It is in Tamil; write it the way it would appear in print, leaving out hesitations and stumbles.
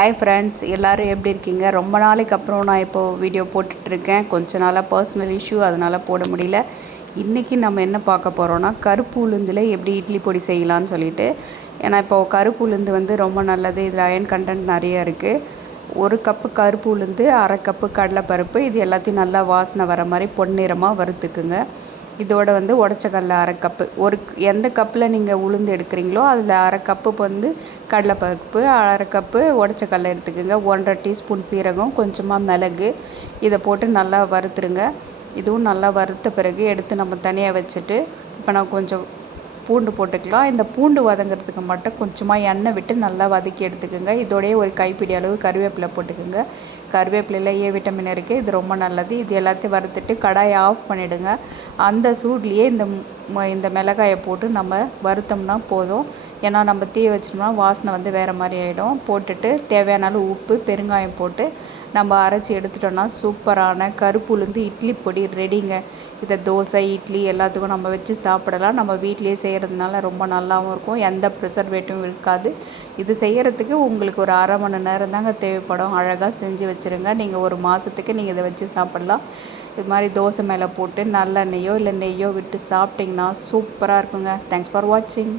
ஹாய் ஃப்ரெண்ட்ஸ், எல்லோரும் எப்படி இருக்கீங்க? ரொம்ப நாளைக்கு அப்புறம் நான் இப்போது வீடியோ போட்டுட்ருக்கேன். கொஞ்ச நாளாக பர்சனல் இஷ்யூ, அதனால் போட முடியல. இன்றைக்கி நம்ம என்ன பார்க்க போகிறோன்னா, கருப்பு உளுந்தில் எப்படி இட்லி பொடி செய்யலான்னு சொல்லிட்டு. ஏன்னா இப்போது கருப்பு உளுந்து வந்து ரொம்ப நல்லது, இதில் அயன் கண்டென்ட் நிறைய இருக்குது. 1 கப்பு கருப்பு உளுந்து, 1/2 கப்பு கடலைப்பருப்பு, இது எல்லாத்தையும் நல்லா வாசனை வர மாதிரி பொன்னிறமாக வறுத்துக்குங்க. இதோட வந்து உடச்ச கடலை 1/2 கப்பு, எந்த கப்பில் நீங்கள் உளுந்து எடுக்கிறீங்களோ அதில் 1/2 கப்பு வந்து கடலைப்பருப்பு, 1/2 கப்பு உடச்ச கடலை எடுத்துக்கோங்க. 1/2 டீஸ்பூன் சீரகம், கொஞ்சமாக மிளகு, இதை போட்டு நல்லா வறுத்துருங்க. இதுவும் நல்லா வறுத்த பிறகு எடுத்து நம்ம தனியாக வச்சுட்டு, இப்போ நான் கொஞ்சம் பூண்டு போட்டுக்கலாம். இந்த பூண்டு வதங்கிறதுக்கு மட்டும் கொஞ்சமாக எண்ணெய் விட்டு நல்லா வதக்கி எடுத்துக்கோங்க. இதோடய ஒரு கைப்பிடி அளவு கருவேப்பிலை போட்டுக்கோங்க. கருவேப்பிலையில் ஏ விட்டமின் இருக்குது, இது ரொம்ப நல்லது. இது எல்லாத்தையும் வறுத்துட்டு கடாயை ஆஃப் பண்ணிவிடுங்க. அந்த சூட்லேயே இந்த மிளகாயை போட்டு நம்ம வறுத்தோம்னா போதும். ஏன்னா நம்ம தீ வச்சிட்டோம்னா வாசனை வந்து வேறு மாதிரி ஆகிடும். போட்டுட்டு தேவையான அளவு உப்பு, பெருங்காயம் போட்டு நம்ம அரைச்சி எடுத்துட்டோன்னா சூப்பரான கருப்பு உளுந்து இட்லி பொடி ரெடிங்க. இதை தோசை, இட்லி எல்லாத்துக்கும் நம்ம வச்சு சாப்பிடலாம். நம்ம வீட்டிலேயே செய்கிறதுனால ரொம்ப நல்லாவும் இருக்கும், எந்த ப்ரிசர்வேட்டிவும் இருக்காது. இது செய்கிறதுக்கு உங்களுக்கு ஒரு 1/2 மணி நேரம் தாங்க தேவைப்படும். அழகாக செஞ்சு வச்சுருங்க. நீங்கள் ஒரு மாதத்துக்கு நீங்கள் இதை வச்சு சாப்பிட்லாம். இது மாதிரி தோசை மேலே போட்டு நல்லெண்ணெய்யோ இல்லை நெய்யோ விட்டு சாப்பிட்டிங்கன்னா சூப்பராக இருக்குங்க. தேங்க்ஸ் ஃபார் வாட்சிங்.